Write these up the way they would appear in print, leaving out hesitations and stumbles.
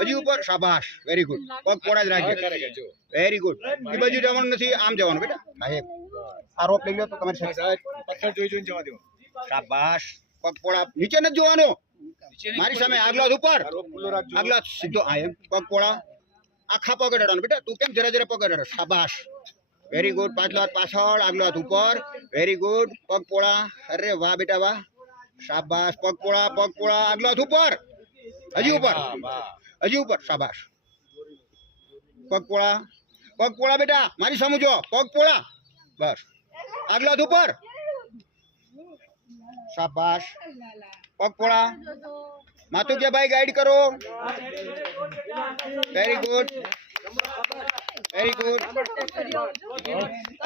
હજી ઉપર શાબાશ વેરી ગુડ પગ પોડા જ રાખજો વેરી ગુડ એ બાજુ જવાનું નથી આમ જવાનું બેટા સાહેબ આ રોપ લઈ લો તો તમારી પથ્થર જોઈ જવા દો શાબાશ પગ પોડા નીચે નથી જોવાનો મારી સામે આગલો હાથ ઉપર આગલો હાથ સીધો આ એમ પગ પોડા આખા પગ અડાડવાનો બેટા તું કેમ જરા જરા પગ અડાડે શાબાશ વેરી ગુડ પાછલો હાથ પાછળ આગલો હાથ ઉપર વેરી ગુડ પગ પોડા અરે વાહ બેટા વાહ શાબાશ પગ પોળા આગલો હાથ ઉપર હજી ઉપર શાબાશ પગ પોળા બેટા મારી સામે જો પગ પોળા બસ આગલો હાથ ઉપર શાબાશ પગ પોળા માતુ કે ભાઈ ગાઈડ કરો વેરી ગુડ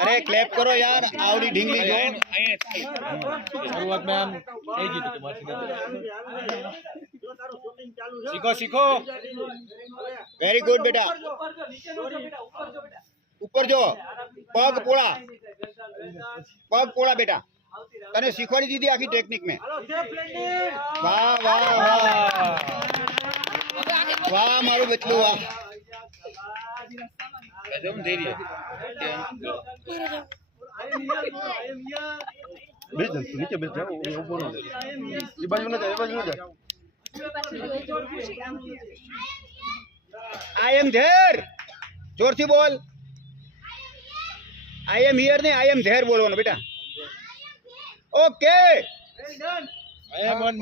અરે ક્લેપ કરો યાર આવડી ઢીંગલી જો શરૂઆતમાં આમ થઈ ગયું કે મારથી सीखो वेरी गुड बेटा ऊपर जो पग पोड़ा बेटा तने सीखवाड़ी दीदी आखी टेक्निक में वाह वाह वाह वाह मारू बचलू वाह एकदम धीरे બેસ જા નીચે બેસ જા ઊભો ન જા એ બાજુ ન જા आई एम देयर जोर से बोल आई एम हियर ने आई एम देयर बोलो ना बेटा ओके I am on